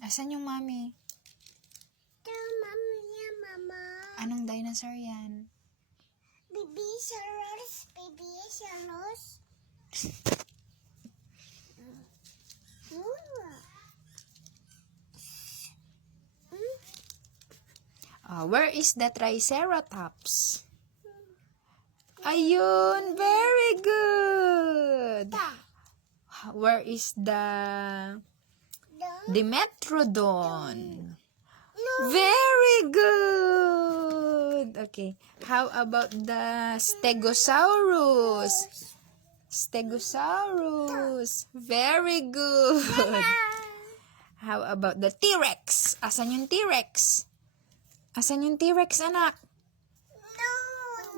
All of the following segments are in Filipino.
Asan yung mami? Mami niya, mama. Anong dinosaur yan? Baby Saros, baby Saros. Where is the Triceratops? Ayun, very good. Where is the Dimetrodon? Very good. Okay. How about the Stegosaurus? Stegosaurus. Very good. How about the T-Rex? Asan yung T-Rex? Asan yung T-Rex, anak? No.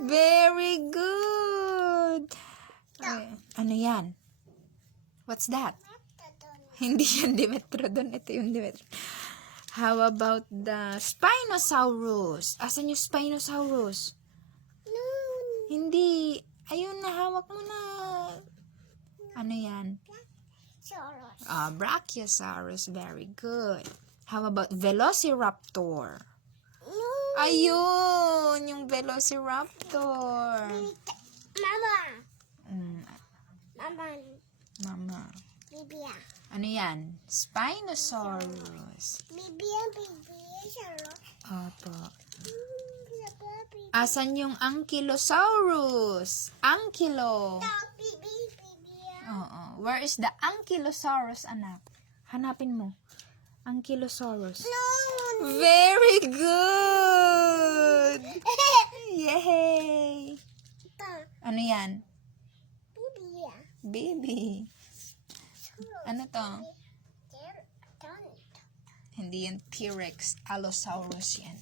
Very good. Okay. Ano yan? What's that? Hindi yan Dimetrodon. Ito yung Dimetrodon. How about the Spinosaurus? Asan yung Spinosaurus? No. Hindi. Ayun, nahawak mo na. Ano yan? Saros. Brachiosaurus. Very good. How about Velociraptor? No. Ayun, yung Velociraptor. Mama. Mm, Mama. mama. Bibia. Ano yan? Spinosaurus. Bibia, baby Saros. Opo. Baby. Asan yung Ankylosaurus? Ankylo. Baby, bibia. Oo. Where is the Ankylosaurus, anak? Hanapin mo. Ankylosaurus. No. Very good! Yay! Ano yan? Bibia. Baby. Ano to? Hindi yan T-Rex. Allosaurus yan.